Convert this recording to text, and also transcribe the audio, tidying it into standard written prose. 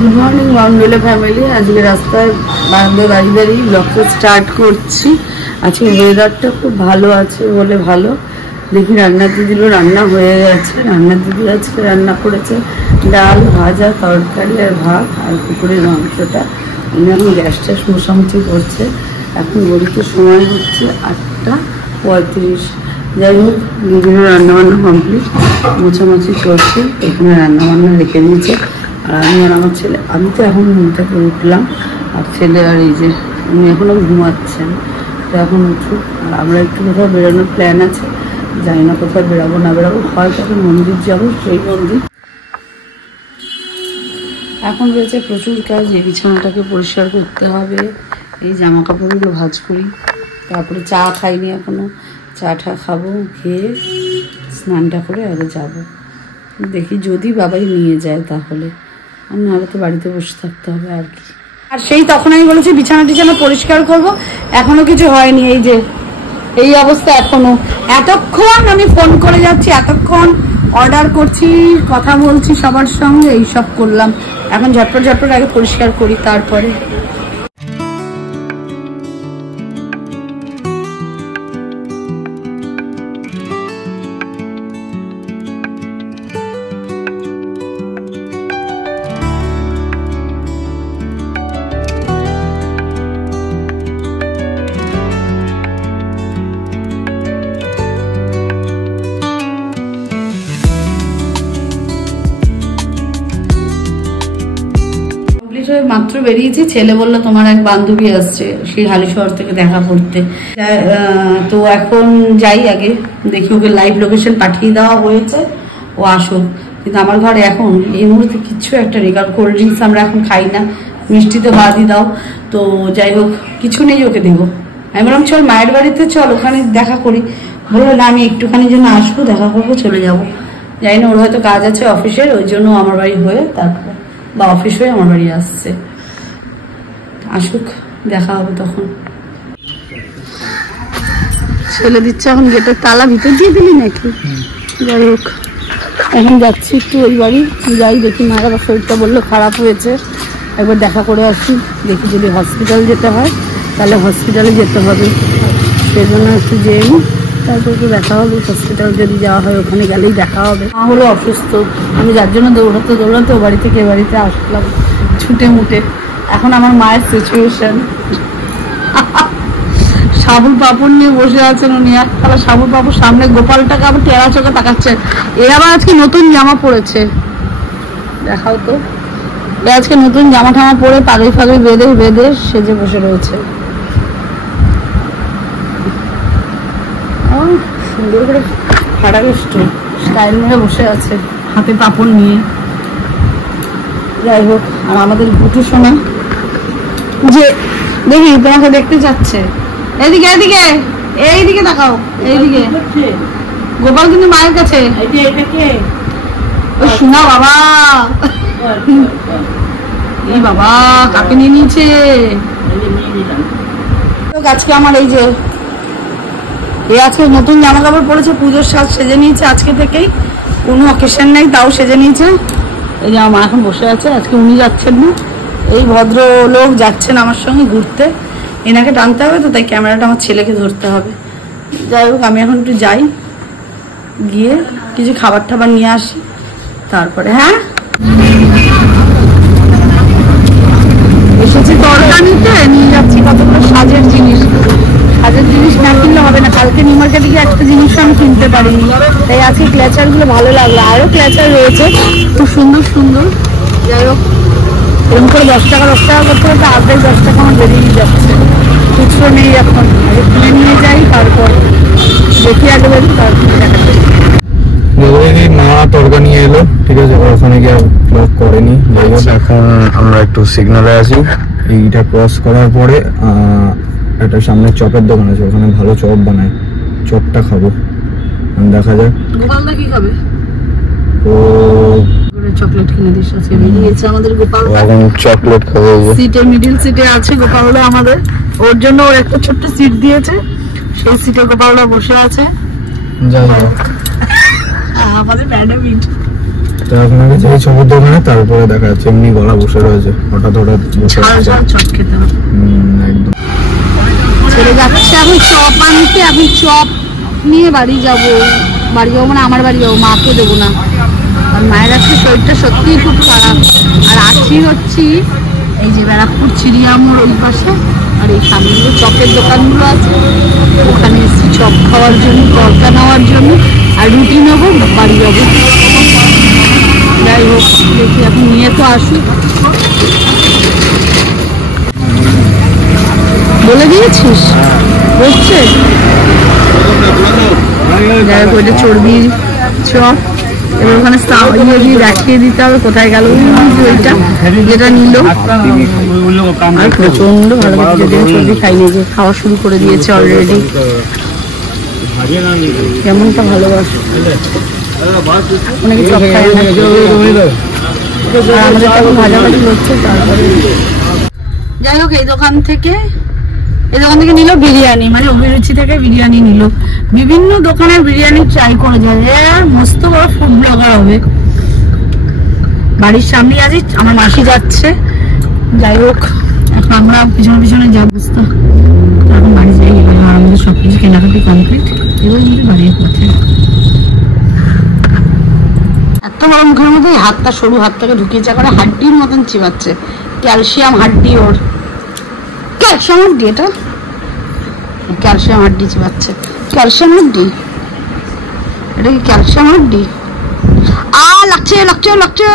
Good morning বাউন্ডুলে family. আজকে রাস্তায় বারান্দায় দাঁড়িয়ে দাঁড়িয়ে ব্লগটা স্টার্ট করছি। আজকে ওয়েদারটা খুব ভালো আছে বলে ভালো। দেখি রান্নার দিদিরও রান্না হয়ে গেছে। রান্নার দিদি আজকে রান্না করেছে ডাল, ভাজা, তরকারি আর ভাত আর কুকুরের মাংসটা। উনি এখন গ্যাসটা মোছামুছি করছে। এখন গড়িতে সময় হচ্ছে 8:35। যাই হোক, দিদিরও রান্নাবান্না কমপ্লিট, মোছামাছি চলছে। এখানে রান্নাবান্না রেখে দিয়েছে। আর আমি আর আমার ছেলে, আমি তো এখন ঘুম থেকে উঠলাম, আর ছেলে আর এই যে উনি এখনও ঘুমাচ্ছেন। তো এখন উঠুক, আর আমরা একটু কোথাও বেরোনোর প্ল্যান আছে। জানি না কোথাও বেরোবো না বেরোবো, হয়তো মন্দির যাবো, সেই মন্দির। এখন রয়েছে প্রচুর কাজ। এই বিছানাটাকে পরিষ্কার করতে হবে, এই জামা কাপড়গুলো ভাঁজ করি, তারপরে চা খাইনি এখনো, চা টা খাবো, খেয়ে স্নানটা করে আগে যাবো। দেখি যদি বাবাই নিয়ে যায় তাহলে, আর নাহলে তো বাড়িতে বসে থাকতে হবে আর কি। আর সেই তখন আমি বলেছি বিছানা টিছানা পরিষ্কার করবো, এখনো কিছু হয়নি। এই যে এই অবস্থা এখনো। এতক্ষণ আমি ফোন করে যাচ্ছি, এতক্ষণ অর্ডার করছি, কথা বলছি সবার সঙ্গে, এইসব করলাম। এখন ঝটপট ঝটপট আগে পরিষ্কার করি, তারপরে মাত্র বেরিয়েছি। ছেলে বললো তোমার এক বান্ধবী আসছে সেই হালিশহর থেকে দেখা করতে। তো এখন যাই, আগে দেখি, ওকে লাইভ লোকেশন পাঠিয়ে দেওয়া হয়েছে, ও আসুক। কিন্তু আমার ঘরে এখন এই মুহূর্তে কিচ্ছু একটা নেই, কারণ কোল্ড ড্রিঙ্কস আমরা এখন খাই না, মিষ্টি তো বাদই দাও। তো যাই হোক, কিছু নেই, ওকে দেবো। আমি বললাম চল মায়ের বাড়িতে চল, ওখানে দেখা করি। বললো না, আমি একটুখানি জন্য আসবো, দেখা করবো, চলে যাবো। যাই না, ওর হয়তো কাজ আছে অফিসের, ওই জন্য আমার বাড়ি হয়ে তারপর, বা অফিস হয়ে আমার বাড়ি আসছে। আসুক, দেখা হবে তখন। ছেলে দিচ্ছে এখন গেটের তালা, ভিতর দিয়ে দিলি নাকি? যাই হোক, এখন যাচ্ছি একটু ওই বাড়ি, যাই দেখি। মায়ের আবার শরীরটা বললো খারাপ হয়েছে, একবার দেখা করে আসি। দেখি যদি হসপিটাল যেতে হয় তাহলে হসপিটালে যেতে হবে, সেই জন্য একটু যেয়ে নিই, তারপর একটু দেখা হবে। হসপিটাল যদি যাওয়া হয় ওখানে গেলেই দেখা হবে। মা হলো অসুস্থ, আমি যার জন্য দৌড়াতে দৌড়াতে ও বাড়ি থেকে এ বাড়িতে আসলাম ছুটে মুটে। এখন আমার মায়ের সিচুয়েশন, সাবুর পাপড় নিয়ে বসে আছেন উনি। একতলা সাবুর পাপড়, সামনে গোপালটাকে আবার টেরা চোখে তাকাচ্ছে। এ আবার আজকে নতুন জামা পরেছে, দেখাও তো। এ আজকে নতুন জামা ঠামা পরে পাগড়ি ফাগড়ি বেঁধে সেজে বসে রয়েছে। সুন্দর করে ফাটা স্টাইল নিয়ে বসে আছে, হাতে পাপড় নিয়ে। যাই হোক, আর আমাদের গুটু সোনা যে দেখি তোমাকে দেখতে চাচ্ছে। এইদিকে এইদিকে এইদিকে তাকাও, এইদিকে। গোপাল কিন্তু মায়ের কাছে। শোনা বাবা, এই বাবা কাকে নিয়ে নিয়েছে। আজকে আমার এই যে আজকে নতুন জামা কাপড় পরেছে, পুজোর সাজ সেজে নিয়েছে আজকে থেকেই, কোনো অকেশন নেই তাও সেজে নিয়েছে। এই যে আমার মা এখন বসে আছে, আজকে উনি যাচ্ছেন না, এই ভদ্রলোক যাচ্ছেন আমার সঙ্গে ঘুরতে। এনাকে টানতে হবে তো, তাই ক্যামেরাটা আমার ছেলেকে ধরতে হবে। যাই হোক, আমি এখন একটু যাই, গিয়ে কিছু খাবার টাবার নিয়ে আসি, তারপরে। হ্যাঁ, এসেছি তরকা নিতে, নিয়ে যাচ্ছি কতগুলো সাজের জিনিস। সাজের জিনিস না কিনলে হবে না। কালকে নিউ মার্কেটে গিয়ে একটা জিনিসও আমি কিনতে পারিনি, তাই আজকে ক্লেচারগুলো ভালো লাগলো। আরও ক্লেচার রয়েছে খুব সুন্দর সুন্দর। যাই হোক, এরকম করে 10 টাকা করতে করতে আর্ধেক 10 টাকা আমার বেরিয়ে যাচ্ছে। খুচরো নেই এখন, আগে কিনে নিয়ে যাই, তারপর দেখি আগে বেরি, তারপর দেখা যাবে। মা তরকা নিয়ে এলো, ঠিক আছে, ওখানে গিয়ে ব্লক করেনি। যাই হোক, এখন আমরা একটু সিগনালে আছি। এইটা ক্রস করার পরে একটা সামনে চপের দোকান আছে, ওখানে ভালো চপ বানায়, চপটা খাবো, দেখা যাক। গোপালদা কি খাবে? ও চকলেট কিনে দিস, আজকে বেরিয়েছে আমাদের গোপালদা। চকলেট খাবো, সিটে মিডিল সিটে আছে গোপালদা আমাদের, ওর জন্য ওর একটা ছোট্ট সিট দিয়েছে, সেই সিটে গোপালদা বসে আছে। যাই হোক, আমাদের ম্যাডাম তো আপনাকে যেই ছবির দোকানে, তারপরে দেখা যাচ্ছে এমনি গলা বসে রয়েছে, হঠাৎ বসে আছে। চপ খেতে হবে একদম। ছেড়ে যাচ্ছে এখন চপ আনতে, আমি চপ নিয়ে বাড়ি যাবো মানে আমার বাড়ি যাবো, মাকে দেবো না, আর মায়ের আজকে শরীরটা সত্যিই খুব খারাপ। আর আছি হচ্ছি এই যে ব্যারাকপুর চিড়িয়ামোড় ওই পাশে, আর এই সামনে যে চপের দোকানগুলো আছে ওখানে এসেছি চপ খাওয়ার জন্য, তরকা নেওয়ার জন্য, আর রুটি নেবো, বাড়ি যাবো। যাই হোক দেখি এখন নিয়ে তো আসুক। বলে দিয়েছিস বসছে? যাই হোক ওইটা চর্বির চপ, এবার ওখানে ইয়ে দিয়ে দেখিয়ে দিতে হবে কোথায় গেল ওইটা যেটা নিল। আর প্রচন্ড ভালো লাগছে, চর্বি খাইনি, যে খাওয়া শুরু করে দিয়েছে অলরেডি। কেমনটা ভালোবাসো, অনেকে চপ খায় না, আমাদের তেমন ভাজাভাজি হচ্ছে। তারপরে যাই হোক এই দোকান থেকে নিল বিরিয়ানি, মানে অভিরুচি থেকে বিরিয়ানি নিল। বিভিন্ন দোকানের বিরিয়ানি ট্রাই করে যায়, মস্ত বড় ফুড ব্লগার হবে। বাড়ির সামনে আছি, আমার মাসি যাচ্ছে। যাই হোক এখন আমরা পিছনে পিছনে যাবো, এখন বাড়ি যাই। আর আমাদের সবকিছু কেনাকাটি কমপ্লিট, এবার কিন্তু বাড়ির পথে। এত বড় মুখের মধ্যে হাতটা, সরু হাতটাকে ঢুকিয়েছে করে, হাড্ডির মতন চিবাচ্ছে। ক্যালসিয়াম হাড্ডি, ওর ক্যালসিয়াম হাড্ডি, এটা ক্যালসিয়াম হাড্ডি চিবাচ্ছে। ক্যালসিয়াম হাড্ডি, এটা কি ক্যালসিয়াম হাড্ডি? লাগছে লাগছে লাগছে।